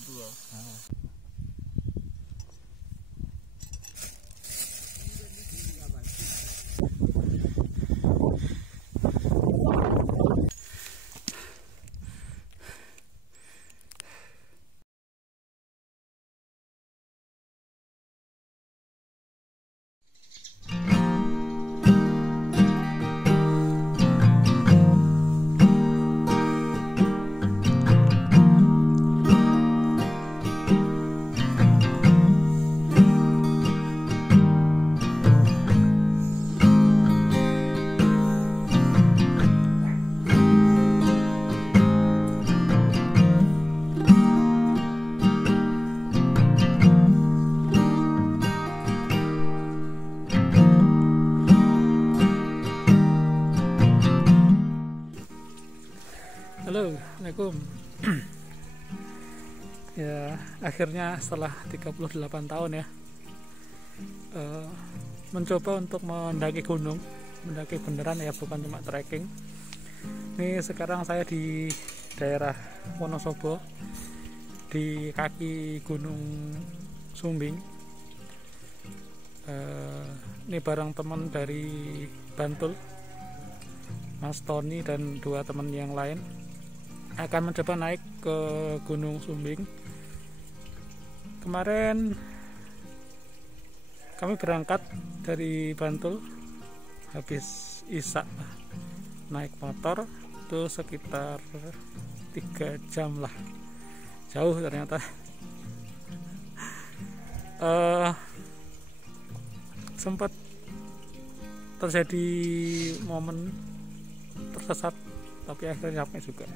50 ya. Halo, Assalamualaikum. Ya, akhirnya setelah 38 tahun ya mencoba untuk mendaki gunung, mendaki beneran ya, bukan cuma trekking. Ini sekarang saya di daerah Wonosobo, di kaki Gunung Sumbing. Ini bareng teman dari Bantul, Mas Tony dan dua teman yang lain akan mencoba naik ke Gunung Sumbing. Kemarin kami berangkat dari Bantul habis Isya, naik motor itu sekitar 3 jam lah, jauh ternyata. Sempat terjadi momen tersesat, tapi akhirnya sampai juga.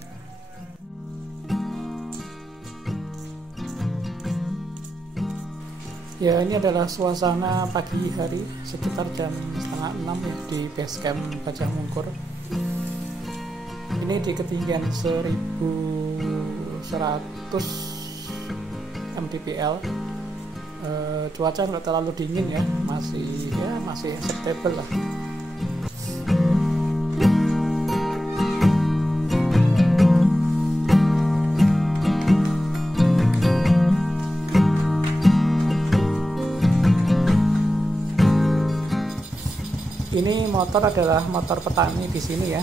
Ya, ini adalah suasana pagi hari sekitar jam 5:30 ya, di base camp Gajah Mungkur. Ini di ketinggian 1100 mdpl. Cuaca nggak terlalu dingin ya, masih acceptable lah. Ini motor adalah motor petani di sini ya.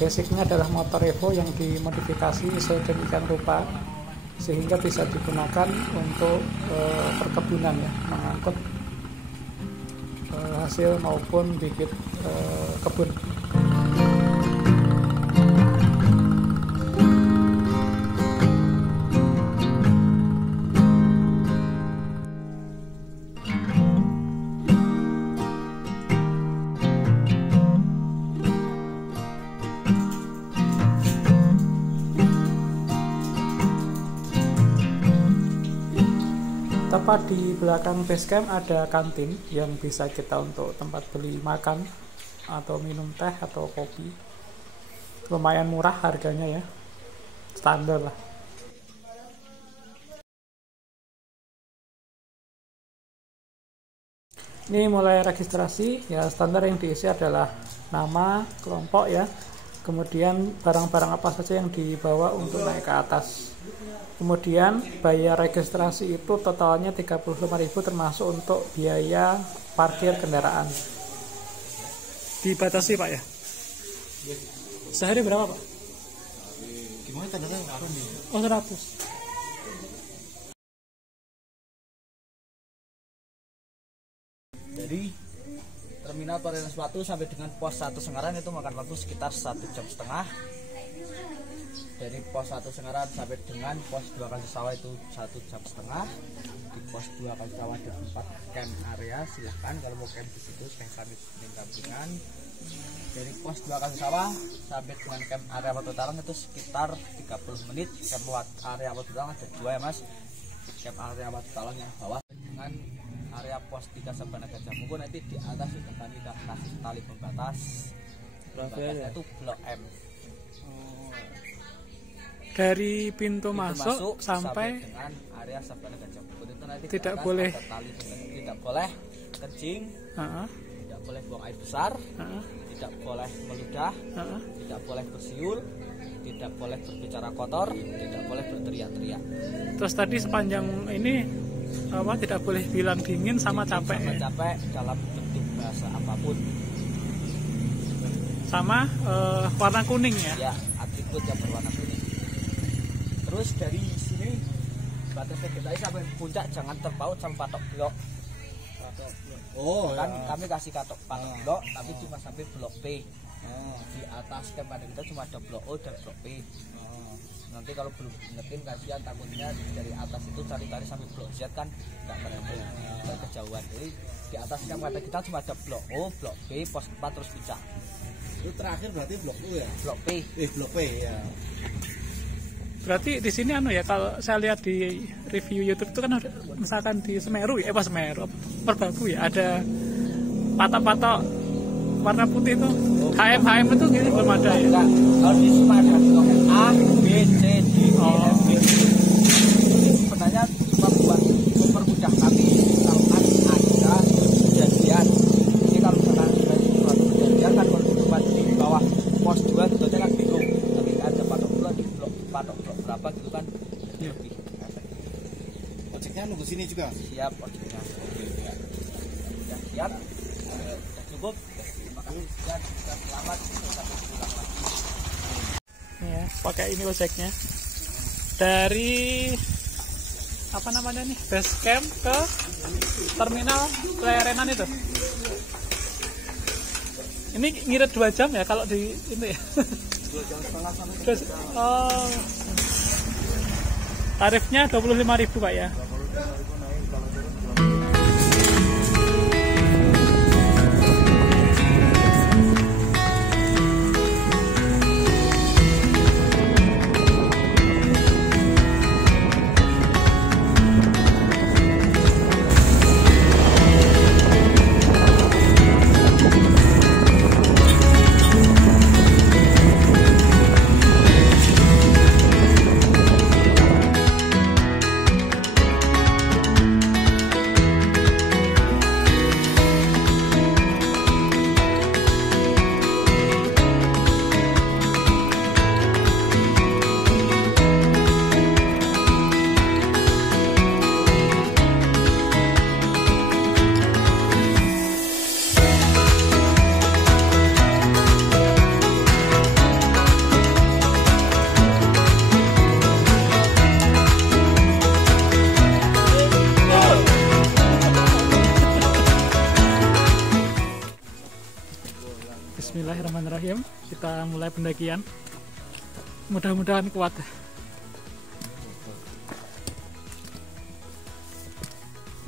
Basicnya adalah motor Evo yang dimodifikasi sedemikian rupa sehingga bisa digunakan untuk perkebunan ya, mengangkut hasil maupun bibit kebun. Tepat di belakang base camp ada kantin yang bisa kita untuk tempat beli makan atau minum teh atau kopi. Lumayan murah harganya ya, standar lah. Ini mulai registrasi ya, standar yang diisi adalah nama, kelompok ya, kemudian barang-barang apa saja yang dibawa untuk naik ke atas. Kemudian bayar registrasi itu totalnya 35.000 termasuk untuk biaya parkir kendaraan. Dibatasi Pak ya? Sehari berapa Pak? Gimana tandanya? Oh, 100. Dari terminal Pariwisata Suatu sampai dengan pos 1 Sengaran itu makan waktu sekitar 1,5 jam. Dari pos 1 Sengaran sampai dengan pos 2 Kasisawah itu 1,5 jam. Di pos 2 Kasisawah ada tempat camp area, silahkan kalau mau camp di situ kami minta berikan. Dari pos 2 Kasisawah sampai dengan camp area Watu Talang itu sekitar 30 menit. Camp area Watu Talang ada 2 ya Mas. Camp area Watu Talang yang bawah dengan area pos 3 Sabana Gajah Mungkur, nanti di atas itu kami kasih tali pembatas. Pembatasnya itu blok M. Dari pintu masuk sampai dengan area Sabana Gajah Mungkur itu nanti tidak boleh tali, tidak boleh kencing, tidak boleh buang air besar, tidak boleh meludah, tidak boleh bersiul, tidak boleh berbicara kotor, tidak boleh berteriak-teriak. Terus tadi sepanjang ini tidak boleh bilang dingin sama capek. Sama capek dalam bentuk bahasa apapun. Sama warna kuning ya. Ya, atribut yang berwarna kuning. Terus dari sini batas vegetasi sampai puncak jangan terpaut sama patok blok. Kan kami kasih patok blok, tapi cuma sampai blok P. Di atas camp ada kita cuma ada blok O dan blok P. Nanti kalau belum ngetin kasihan, takutnya dari atas itu cari-cari sampai blok Z kan nggak keren, kejauhan. Jadi di atas camp ada kita cuma ada blok O, blok B, pos 4 terus puncak. Itu terakhir berarti blok U ya? Blok P. Blok P ya. Berarti di sini ya, kalau saya lihat di review YouTube itu kan ada, misalkan di Semeru ya, Semeru Merbabu ya, ada patok-patok warna putih itu. HM itu gini belum ada ya? Enggak, kalau di sini ada A, B, C, D, E, F, G. Ini sebenarnya cuma buat mempermudah kami kalau ada kejadian. Ini kalau misalkan suatu kejadian kan kalau cuma di bawah pos 2 gitu aja kan bingung. Tapi ada patok blok di patok blok berapa gitu kan lebih efektif. Ojeknya nunggu sini juga? Siap ojeknya. Ya, siap. Sudah cukup. Terima kasih sekian. Selamat sampai pulang lagi. Ya, pakai ini ojeknya. Dari apa namanya nih? Base camp ke terminal pelayanan itu. Ini ngirit 2 jam ya kalau di ini ya. 2 jam setengah sampai 3 jam. Oh. Tarifnya 25.000 Pak ya. Bismillahirrahmanirrahim. Kita mulai pendakian. Mudah-mudahan kuat.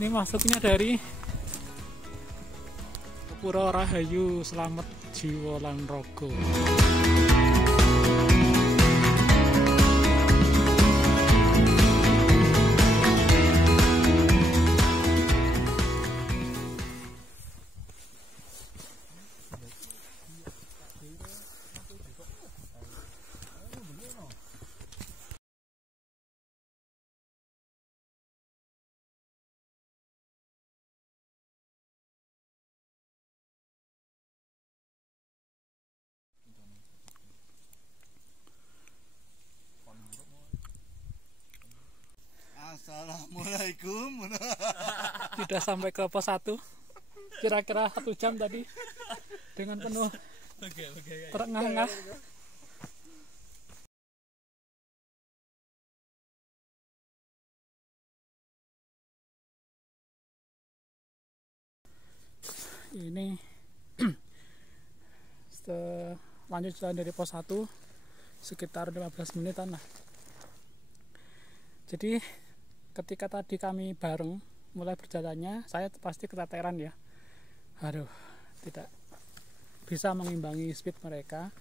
Ini masuknya dari Pura Rahayu Slamet Jiwa lan Raga. Assalamualaikum. Sudah sampai ke pos 1. Kira-kira 1 jam tadi dengan penuh terengah-engah. Ini lanjut jalan dari pos 1 sekitar 15 menitan lah. Jadi ketika tadi kami bareng mulai berjalannya, saya pasti keteteran ya. Aduh, tidak bisa mengimbangi speed mereka,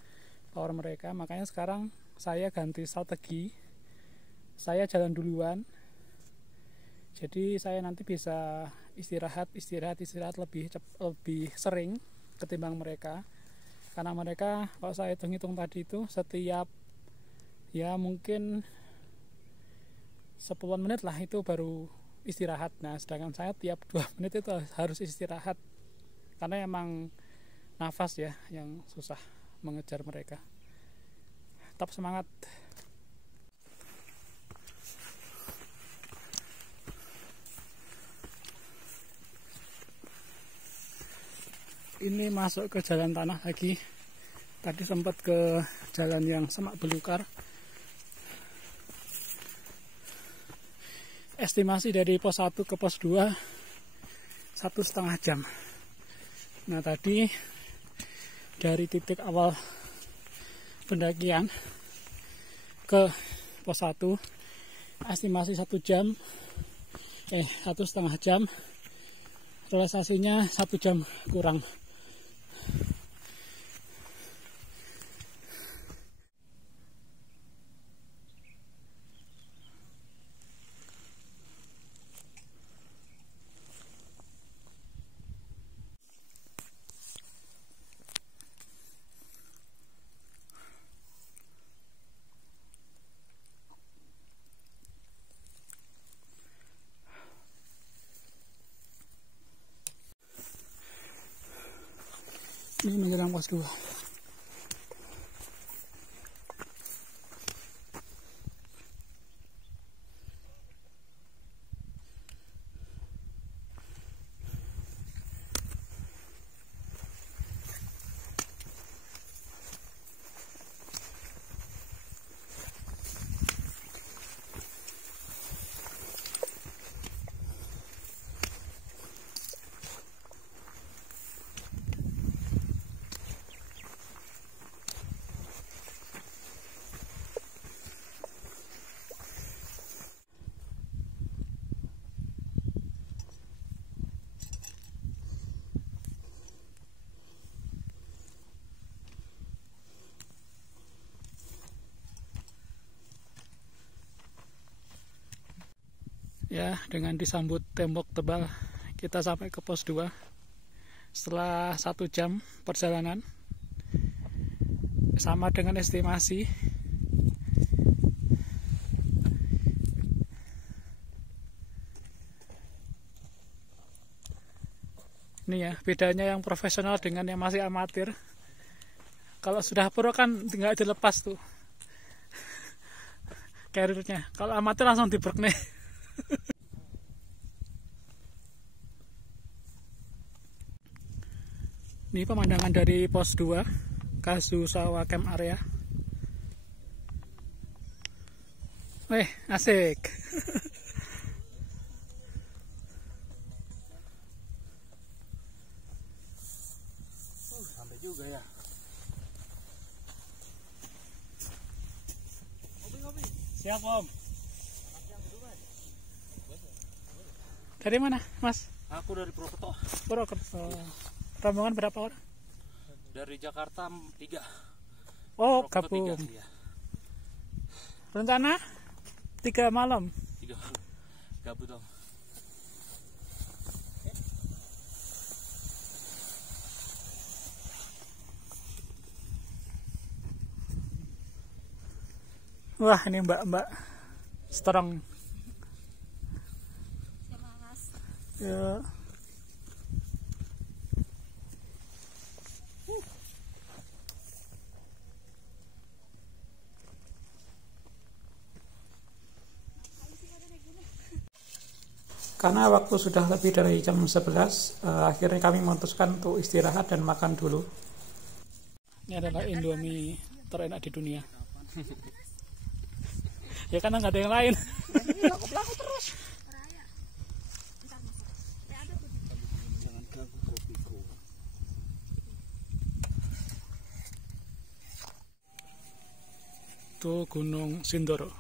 power mereka. Makanya sekarang saya ganti strategi. Saya jalan duluan. Jadi saya nanti bisa istirahat lebih sering ketimbang mereka. Karena mereka kalau saya hitung-hitung tadi itu setiap ya mungkin 10 menit lah itu baru istirahat. Nah sedangkan saya tiap 2 menit itu harus istirahat karena emang nafas ya yang susah mengejar mereka. tetap semangat. Ini masuk ke jalan tanah lagi. Tadi sempat ke jalan yang semak belukar. Estimasi dari pos 1 ke pos 2 1,5 jam. Nah, tadi dari titik awal pendakian ke pos 1 estimasi 1 jam, 1,5 jam, realisasinya 1 jam kurang. Ini menjelang pos 2. Ya, dengan disambut tembok tebal, kita sampai ke pos 2 setelah 1 jam perjalanan. Sama dengan estimasi. Ini ya, bedanya yang profesional dengan yang masih amatir. Kalau sudah pro kan tinggal dilepas tuh karirnya. Kalau amatir langsung dibrek nih. Ini pemandangan dari pos 2 Kasusawa Camp Area. Asik. Sampai juga ya. Siap, Om. Dari mana, Mas? Aku dari Purwokerto. Purwokerto. Rombongan berapa orang? Dari Jakarta 3. Oh, Purwokerto gabung. 3, ya. Rencana 3 malam. 3 gabut dong. Wah, ini mbak-mbak strong. Ya. Karena waktu sudah lebih dari jam 11, akhirnya kami memutuskan untuk istirahat dan makan dulu. Ini adalah Indomie terenak di dunia. Ya karena nggak ada yang lain. Laku terus. Jangan ganggu kopiku. Itu Gunung Sindoro.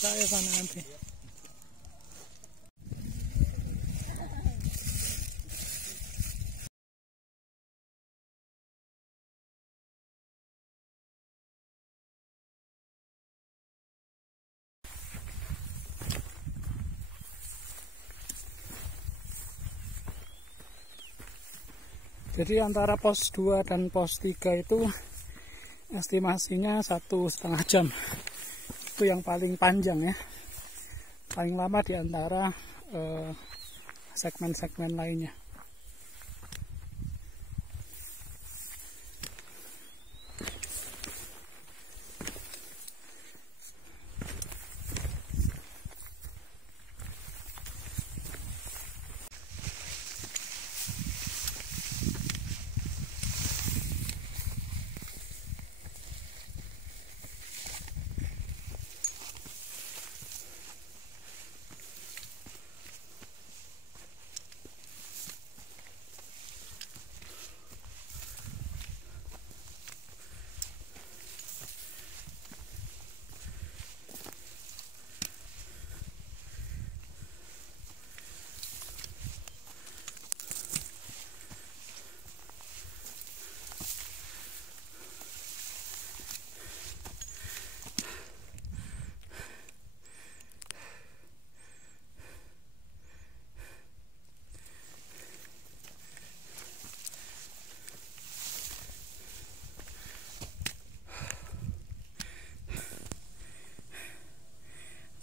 Saya sana nanti. Jadi antara pos 2 dan pos 3 itu estimasinya 1,5 jam. Itu yang paling panjang ya. Paling lama di antara segmen-segmen lainnya.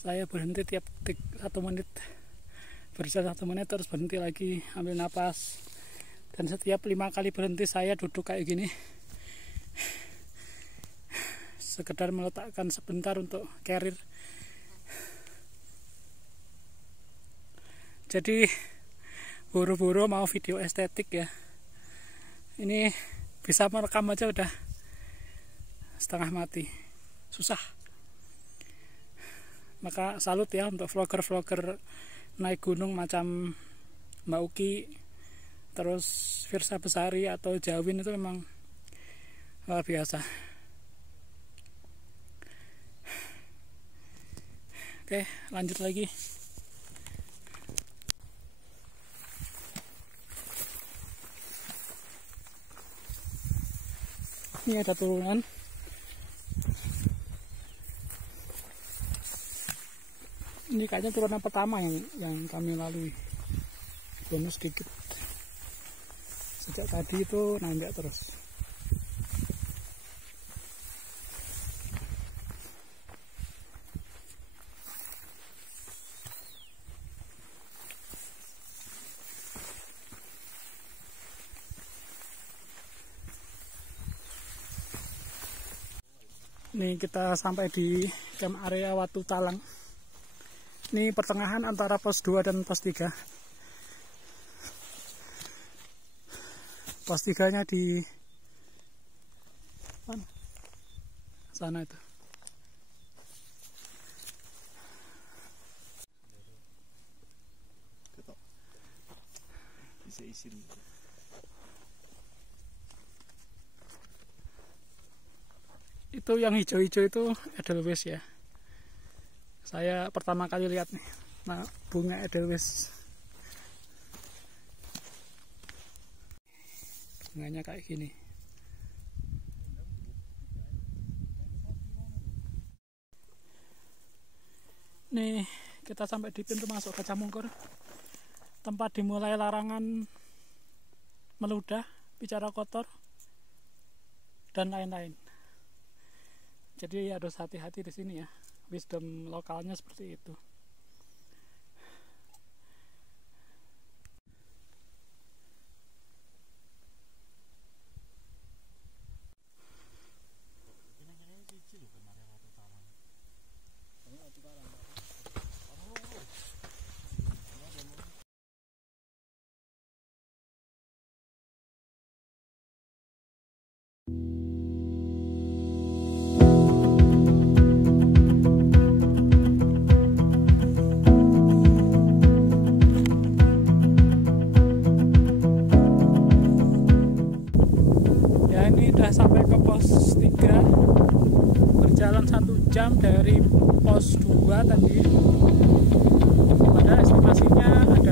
Saya berhenti tiap detik 1 menit, berjalan 1 menit terus berhenti lagi, ambil napas. Dan setiap 5 kali berhenti saya duduk kayak gini, sekedar meletakkan sebentar untuk carrier. Jadi buru-buru mau video estetik ya, ini bisa merekam aja udah setengah mati, susah. Maka salut ya untuk vlogger-vlogger naik gunung macam Mbak Uki, terus Firsa Besari atau Jawin, itu memang luar biasa. Oke, lanjut lagi. Ini ada turunan. Ini kayaknya turunan pertama yang kami lalui. Bonus sedikit. Sejak tadi itu nanjak terus. Ini kita sampai di camp area Watu Talang. Ini pertengahan antara pos 2 dan pos 3. Pos 3-nya di mana? Sana itu. Bisa isin. Itu yang hijau-hijau itu Edelweiss ya. Saya pertama kali lihat nih, nah, bunga Edelweiss. Bunganya kayak gini. Nih, kita sampai di pintu masuk ke Camungkur. Tempat dimulai larangan meludah, bicara kotor, dan lain-lain. Jadi harus hati-hati di sini ya. Wisdom lokalnya seperti itu. Sampai ke pos 3, berjalan 1 jam dari pos 2 tadi, pada estimasinya ada